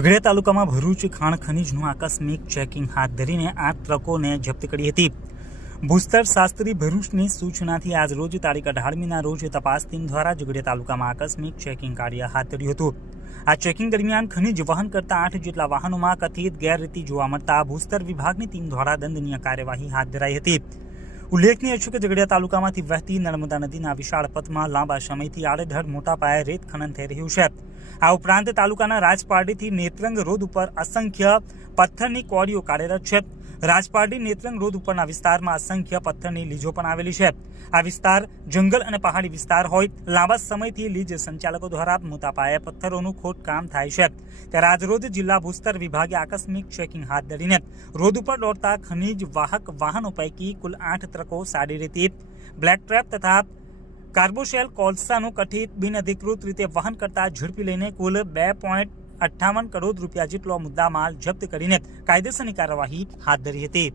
ઝઘડિયા તાલુકામાં ભરૂચ ખાણ ખનીજનું આકસ્મિક ચેકિંગ હાથ ધરીને 8 ટ્રકોને જપ્ત કરી હતી। ભૂસ્તર શાસ્ત્રી ભરૂચની સૂચનાથી આજ રોજ તારીખ 18મીના રોજ તપાસ ટીમ દ્વારા ઝઘડિયા તાલુકામાં આકસ્મિક ચેકિંગ કાર્ય હાથ ધર્યું હતું। આ ચેકિંગ દરમિયાન ખનીજ વહન કરતા 8 જેટલા વાહનોમાં કથિત ગેરરીતિ જોવા મળતા ભૂસ્તર વિભાગની ટીમ દ્વારા દંડનીય કાર્યવાહી હાથ ધરાઈ હતી। ઉલ્લેખનીય છે કે ઝઘડિયા તાલુકામાંથી વહેતી નર્મદા નદીના વિશાળ પથમાં લાંબા સમયથી આડેધડ મોટા પાયે રેત ખનન થઈ રહ્યું છે। આ ઉપરાંત તાલુકાના રાજપારડીથી નેત્રંગ રોડ ઉપર અસંખ્ય પથ્થરની ક્વોરીઓ કાર્યરત છે। રાજપારડી નેત્રંગ રોડ ઉપરના વિસ્તારમાં અસંખ્ય પથ્થરની લીજો પણ આવેલી છે। આ વિસ્તાર જંગલ અને પહાડી વિસ્તાર હોય, લાંબા સમયથી લીજ સંચાલકો દ્વારા મોટા પાયે પથ્થરોનું ખોદકામ થાય છે। ત્યારે આજરોજ જિલ્લા ભૂસ્તર વિભાગે આકસ્મિક ચેકિંગ હાથ ધરીને રોડ ઉપર દોડતા ખનીજ વાહક વાહનો પૈકી કુલ 8 ટ્રકો સારી રીતે બ્લેક ટ્રેપ તથા કાર્બોશેલ કોલસાનું કથિત બિનઅધિકૃત રીતે વહન કરતા ઝડપી લઈને કુલ 2.58 કરોડ રૂપિયા જેટલો મુદ્દામાલ જપ્ત કરીને કાયદેસરની કાર્યવાહી હાથ ધરી હતી।